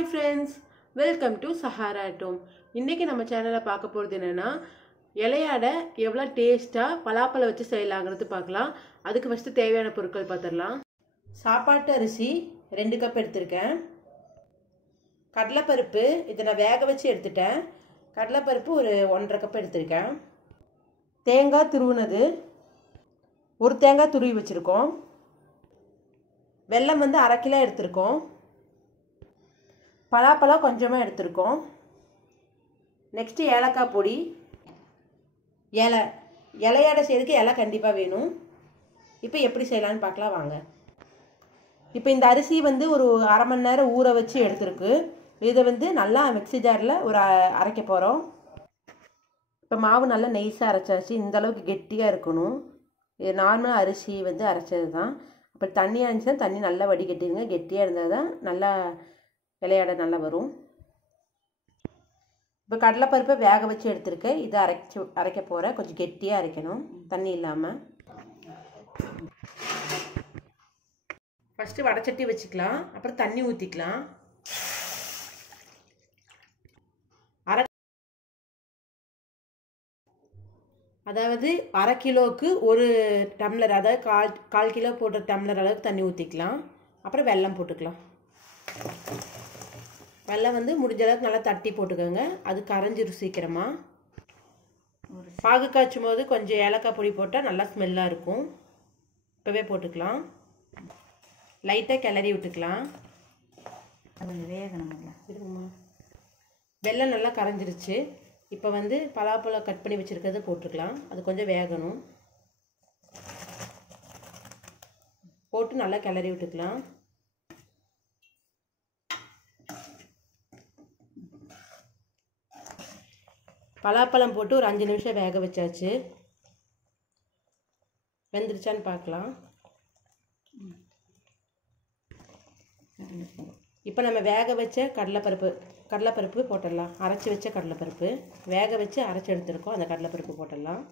Hi friends, welcome to Sahara at Home. இன்னைக்கு நம்ம சேனலை பார்க்க போகிறது என்னன்னா இலையாடை எவ்வளோ டேஸ்ட்டாக பலாப்பழம் வச்சு செய்யலாங்கிறது பார்க்கலாம். அதுக்கு ஃபஸ்ட்டு தேவையான பொருட்கள் பார்த்துடலாம். சாப்பாட்டு அரிசி 2 கப் எடுத்திருக்கேன். கடலைப்பருப்பு இதை நான் வேக வச்சு எடுத்துட்டேன். கடலைப்பருப்பு ஒரு 1.5 கப் எடுத்திருக்கேன். தேங்காய் துருவுனது ஒரு தேங்காய் துருவி வச்சுருக்கோம். வெல்லம் வந்து 1/2 கிலோ எடுத்திருக்கோம். பலாப்பழம் கொஞ்சமாக எடுத்திருக்கோம். நெக்ஸ்ட்டு ஏலக்காய் பொடி, இலையாடை செய்யறதுக்கு இலை கண்டிப்பாக வேணும். இப்போ எப்படி செய்யலான்னு பார்க்கலாம் வாங்க. இப்போ இந்த அரிசி வந்து ஒரு 1/2 மணி நேரம் ஊற வச்சு எடுத்துருக்கு. இதை வந்து நல்லா மிக்ஸி ஜாரில் ஒரு அரைக்க போகிறோம். இப்போ மாவு நல்லா நெய்ஸாக அரைச்சாச்சு. இந்த அளவுக்கு கெட்டியாக இருக்கணும். இது நார்மலாக அரிசி வந்து அரைச்சது தான். இப்போ தண்ணியாக இருந்துச்சுன்னா தண்ணி நல்லா வடிகட்டிடுங்க. கெட்டியாக இருந்தால் தான் நல்லா இலையாடை நல்லா வரும். இப்போ கடலைப்பருப்பை வேக வச்சு எடுத்துருக்கேன். இதை அரைக்க போகிறேன். கொஞ்சம் கெட்டியாக அரைக்கணும், தண்ணி இல்லாமல். ஃபஸ்ட்டு வடைச்சட்டி வச்சுக்கலாம். அப்புறம் தண்ணி ஊற்றிக்கலாம். அதாவது 1/2 கிலோவுக்கு 1 டம்ளர், அதாவது கால் கிலோ போடுற டம்ளர் அளவுக்கு தண்ணி ஊற்றிக்கலாம். அப்புறம் வெல்லம் போட்டுக்கலாம். வெல்லம் வந்து முடிஞ்ச அளவுக்கு நல்லா தட்டி போட்டுக்கோங்க. அது கரைஞ்சிரும் சீக்கிரமாக. பாகு காய்ச்சும் போது கொஞ்சம் ஏலக்காய் பொடி போட்டால் நல்லா ஸ்மெல்லாக இருக்கும். இப்போவே போட்டுக்கலாம். லைட்டாக கிளறி விட்டுக்கலாம். இருக்குமா? வெல்லம் நல்லா கரைஞ்சிருச்சு. இப்போ வந்து பலாப்பழம் கட் பண்ணி வச்சுருக்கிறத போட்டுக்கலாம். அது கொஞ்சம் வேகணும். போட்டு நல்லா கிளறி விட்டுக்கலாம். பலாப்பழம் போட்டு ஒரு 5 நிமிஷம் வேக வச்சாச்சு. வெந்துருச்சான்னு பார்க்கலாம். இப்போ நம்ம வேக வச்ச கடலைப்பருப்பு போட்டுடலாம். அரைச்சி வச்ச கடலைப்பருப்பு வேக வச்சு அரைச்சி எடுத்துருக்கோம். அந்த கடலைப்பருப்பு போட்டுடலாம்.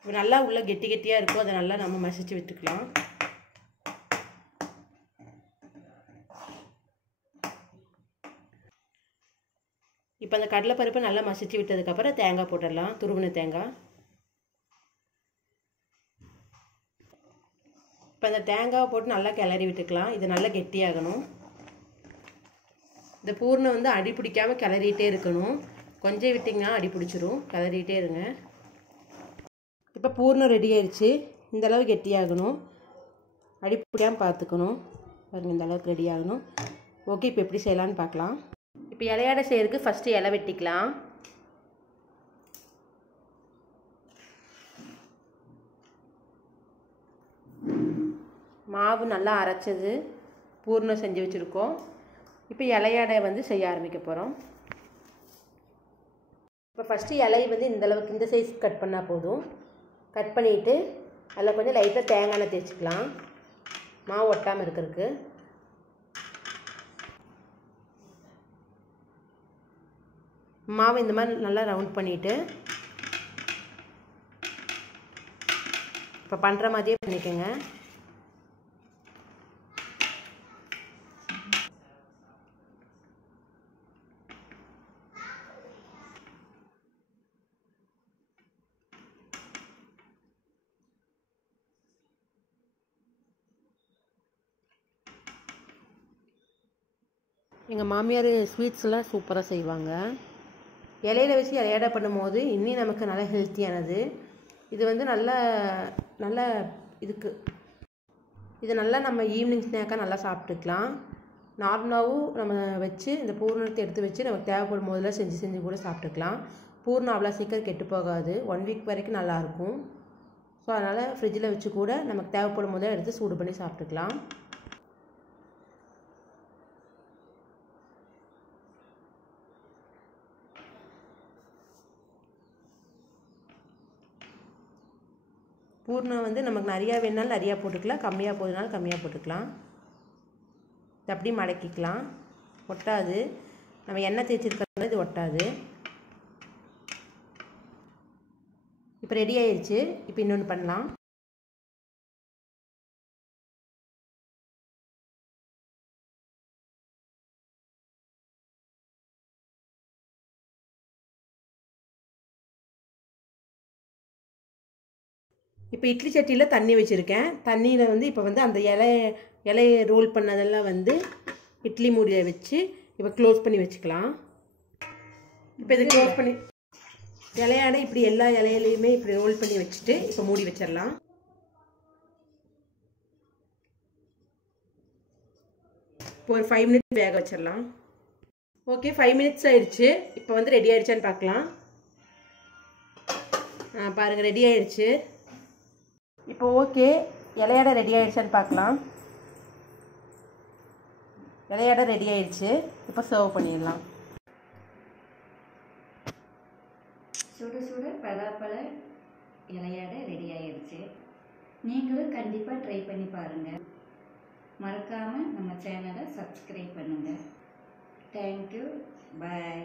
இப்போ நல்லா உள்ள கெட்டியாக இருக்கும். அதை நல்லா நம்ம மசிச்சு விட்டுக்கலாம். இப்போ அந்த கடலைப்பருப்பை நல்லா மசிச்சு விட்டதுக்கப்புறம் தேங்காய் போட்டுடலாம். துருவின தேங்காய். இப்போ அந்த தேங்காவை போட்டு நல்லா கிளறி விட்டுக்கலாம். இது நல்லா கெட்டியாகணும். இந்த பூர்ணம் வந்து அடி பிடிக்காமல் கிளறிட்டே இருக்கணும். கொஞ்சம் விட்டிங்கன்னா அடி பிடிச்சிரும். கிளறிட்டே இருங்க. இப்போ பூர்ணம் ரெடி ஆயிடுச்சு. இந்தளவு கெட்டியாகணும். அடி பிடிக்காமல் பார்த்துக்கணும். பாருங்கள், இந்த அளவுக்கு ரெடி ஆகணும். ஓகே, இப்போ எப்படி செய்யலான்னு பார்க்கலாம். இப்போ இலையாடை செய்யறதுக்கு ஃபஸ்ட்டு இலை வெட்டிக்கலாம். மாவு நல்லா அரைச்சது பூர்ணம் செஞ்சு வச்சுருக்கோம். இப்போ இலையாடை வந்து செய்ய ஆரம்பிக்க போகிறோம். இப்போ ஃபஸ்ட்டு இலையை வந்து இந்தளவுக்கு இந்த சைஸ் கட் பண்ணால் போதும். கட் பண்ணிவிட்டு அதில் கொஞ்சம் லைட்டாக தேங்காய் எண்ணெய் தேய்ச்சிக்கலாம், மாவு ஒட்டாமல் இருக்கிறதுக்கு. மாவு இந்த மாதிரி நல்லா ரவுண்ட் பண்ணிவிட்டு இப்போ பண்ணுற மாதிரியே பண்ணிக்கோங்க. எங்கள் மாமியார் ஸ்வீட்ஸ்லாம் சூப்பராக செய்வாங்க. இலையில வச்சு இலையாடை பண்ணும்போது இன்னும் நமக்கு நல்லா ஹெல்த்தியானது. இது வந்து நல்ல இதுக்கு இது நல்லா நம்ம ஈவினிங் ஸ்நாக்காக நல்லா சாப்பிட்டுக்கலாம். நார்மலாகவும் நம்ம வச்சு இந்த பூர்ணத்தை எடுத்து வச்சு நமக்கு தேவைப்படும் போதெல்லாம் செஞ்சு கூட சாப்பிட்டுக்கலாம். பூர்ணம் அவ்வளோ சீக்கிரம் கெட்டு போகாது. 1 வீக் வரைக்கும் நல்லாயிருக்கும். ஸோ அதனால் ஃப்ரிட்ஜில் வச்சு கூட நமக்கு தேவைப்படும் போதெல்லாம் எடுத்து சூடு பண்ணி சாப்பிட்டுக்கலாம். பூர்ணம் வந்து நமக்கு நிறையா வேணாலும் நிறையா போட்டுக்கலாம், கம்மியாக போதுனாலும் கம்மியாக போட்டுக்கலாம். இது அப்படி மடக்கிக்கலாம். ஒட்டாது. நம்ம எண்ணெய் தேய்ச்சிருக்கிறதுனால இது ஒட்டாது. இப்போ ரெடி ஆயிடுச்சு. இப்போ இன்னொன்று பண்ணலாம். இப்போ இட்லி சட்டியில் தண்ணி வச்சுருக்கேன். தண்ணியில் வந்து இப்போ வந்து அந்த இலையை ரோல் பண்ணதெல்லாம் வந்து இட்லி மூடியில் வச்சு இப்போ க்ளோஸ் பண்ணி வச்சுக்கலாம். இப்போ இதை க்ளோஸ் பண்ணி இலையாட இப்படி எல்லா இலையிலையுமே இப்படி ரோல் பண்ணி வச்சுட்டு இப்போ மூடி வச்சிடலாம். இப்போ ஒரு 5 மினிட்ஸ் வேக வச்சிடலாம். ஓகே, 5 மினிட்ஸ் ஆயிடுச்சு. இப்போ வந்து ரெடி ஆயிடுச்சான்னு பார்க்கலாம். பாருங்கள், ரெடி ஆயிடுச்சு. இப்போ ஓகே, இலையாட ரெடி ஆயிடுச்சான்னு பார்க்கலாம். இலையாட ரெடி ஆயிடுச்சு. இப்போ சர்வ் பண்ணிடலாம். சுட சுட பலாப்பழ இலையாட ரெடி ஆயிடுச்சு. நீங்களும் கண்டிப்பாக ட்ரை பண்ணி பாருங்கள். மறக்காமல் நம்ம சேனலை சப்ஸ்கிரைப் பண்ணுங்கள். தேங்க்யூ, பாய்.